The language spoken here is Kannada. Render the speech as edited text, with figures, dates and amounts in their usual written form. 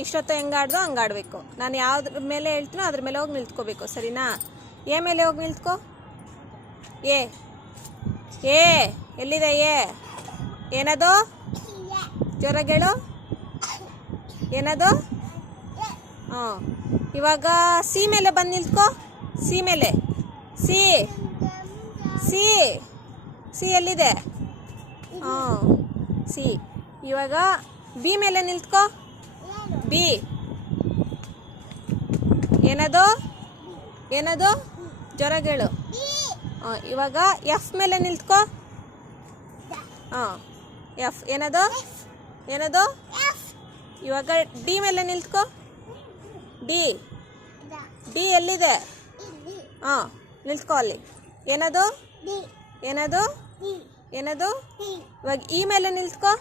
ಇಷ್ಟೊತ್ತು ಹೆಂಗಾಡ್ದು ಹಂಗಾಡ್ಬೇಕು. ನಾನು ಯಾವ್ದ್ರ ಮೇಲೆ ಹೇಳ್ತೀನೋ ಅದ್ರ ಮೇಲೆ ಹೋಗಿ ನಿಲ್ತ್ಕೋಬೇಕು, ಸರಿನಾ? ಎ ಮೇಲೆ ಹೋಗಿ ನಿಲ್ತ್ಕೋ. ಎ ಎ ಎಲ್ಲಿದೆ? ಎ ಏನದು? ಜೋರಾಗಿ ಹೇಳು. ಏನದು? ಹಾಂ, ಇವಾಗ ಸಿ ಮೇಲೆ ಬಂದು ನಿಲ್ತ್ಕೋ. ಸಿ ಮೇಲೆ. ಸಿ ಸಿ ಸಿ ಎಲ್ಲಿದೆ? ಹಾಂ, ಸಿ. ಇವಾಗ ಬಿ ಮೇಲೆ ನಿಲ್ತ್ಕೋ. ಬಿ ಏನದು? ಏನದು? ಜೋರಾಗಿ ಹೇಳು. ಹಾಂ, ಇವಾಗ ಎಫ್ ಮೇಲೆ ನಿಲ್ತ್ಕೋ. ಹಾಂ, ಎಫ್ ಏನದು? ಏನದು? ಇವಾಗ ಡಿ ಮೇಲೆ ನಿಲ್ತ್ಕೋ. ಡಿ ಡಿ ಎಲ್ಲಿದೆ? ಹಾಂ, ನಿಲ್ತ್ಕೋ ಅಲ್ಲಿ. ಏನದು? ಏನದು? ಏನದು? ಇವಾಗ ಇ ಮೇಲೆ ನಿಲ್ತ್ಕೋ.